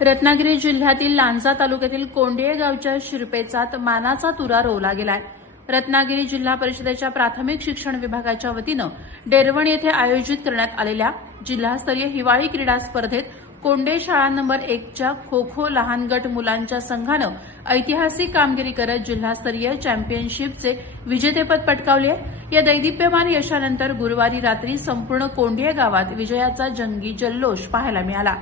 रत्नागिरी जिल्ह्यातील लांजा तालुक्यातील कोंडिये गावच्या शिरपेचात मानाचा तुरा रोवला गेलाय। रत्नागिरी जिल्हा परिषदेच्या प्राथमिक शिक्षण विभागाच्या वतीनं डेरवण येथे आयोजित करण्यात आलेल्या जिल्हास्तरीय हिवाळी क्रीडा स्पर्धेत कोंडे शाळा नंबर 1च्या खो खो लहान गट मुलांच्या संघानं ऐतिहासिक कामगिरी करत जिल्हास्तरीय चॅम्पियनशिपचे विजेतेपद पटकावले आहे। या दैदिप्यमान यशानंतर गुरुवारी रात्री संपूर्ण कोंडिये गावात विजयाचा जंगी जल्लोष पाहायला मिळाला।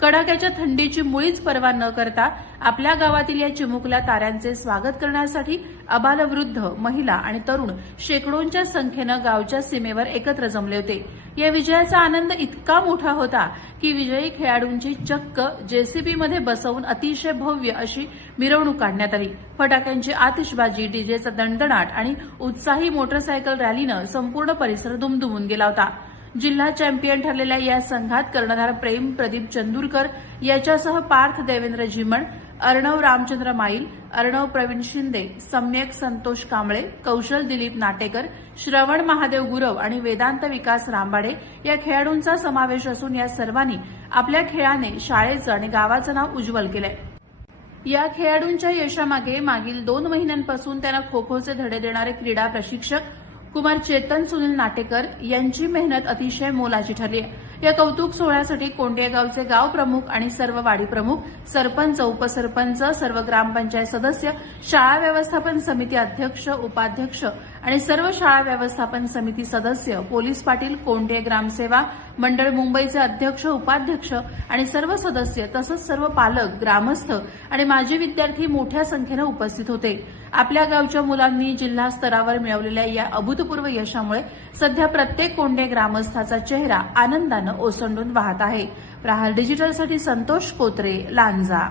कडाक्याच्या थंडीची मुळीच पर्वा न करता आपल्या गावातील या चिमुकल्या ताऱ्यांचे स्वागत करण्यासाठी अबालवृद्ध, महिला आणि तरुण शेकडोंच्या संख्येनं गावच्या सीमेवर एकत्र जमले होते। या विजयाचा आनंद इतका मोठा होता की विजयी खेळाडूंची चक्क जेसीबीमध्ये बसवून अतिशय भव्य अशी मिरवणूक काढण्यात आली। फटाक्यांची आतिषबाजी, डीजेचा दणदणाट आणि उत्साही मोटरसायकल रॅलीनं संपूर्ण परिसर दुमदुमून गेला होता। जिल्हा चॅम्पियन ठरलेल्या या संघात कर्णधार प्रेम प्रदीप चंदूरकर याच्यासह पार्थ देवेंद्र झिमण, अर्णव रामचंद्र माईल, अर्णव प्रवीण शिंदे, सम्यक संतोष कांबळे, कौशल दिलीप नाटेकर, श्रवण महादेव गुरव आणि वेदांत विकास रामबाडे या खेळाडूंचा समावेश असून या सर्वांनी आपल्या खेळाने शाळेचं आणि गावाचं नाव उज्ज्वल केलंय। या खेळाडूंच्या यशामागे मागील 2 महिन्यांपासून त्यांना खो खोचे धडे देणारे क्रीडा प्रशिक्षक कुमार चेतन सुनील नाटेकर यांची मेहनत अतिशय मोलाची ठरली आहे। या कौतुक सोहळ्यासाठी कोंडिये गावचे गाव प्रमुख आणि सर्व वाडी प्रमुख, सरपंच, उपसरपंच, सर्व ग्रामपंचायत सदस्य, शाळा व्यवस्थापन समिती अध्यक्ष, उपाध्यक्ष आणि सर्व शाळा व्यवस्थापन समिती सदस्य, पोलीस पाटील, कोंडिये ग्रामसेवा मंडळ मुंबईचे अध्यक्ष, उपाध्यक्ष आणि सर्व सदस्य तसंच सर्व पालक, ग्रामस्थ आणि माजी विद्यार्थी मोठ्या संख्येनं उपस्थित होते। आपल्या गावच्या मुलांनी जिल्हा स्तरावर मिळवलेल्या या अभूतपूर्व यशामुळे सध्या प्रत्येक कोंडिये ग्रामस्थाचा चेहरा आनंदानं ओसंडून वाहत आहे। प्रहार डिजिटलसाठी संतोष कोत्रे, लांजा।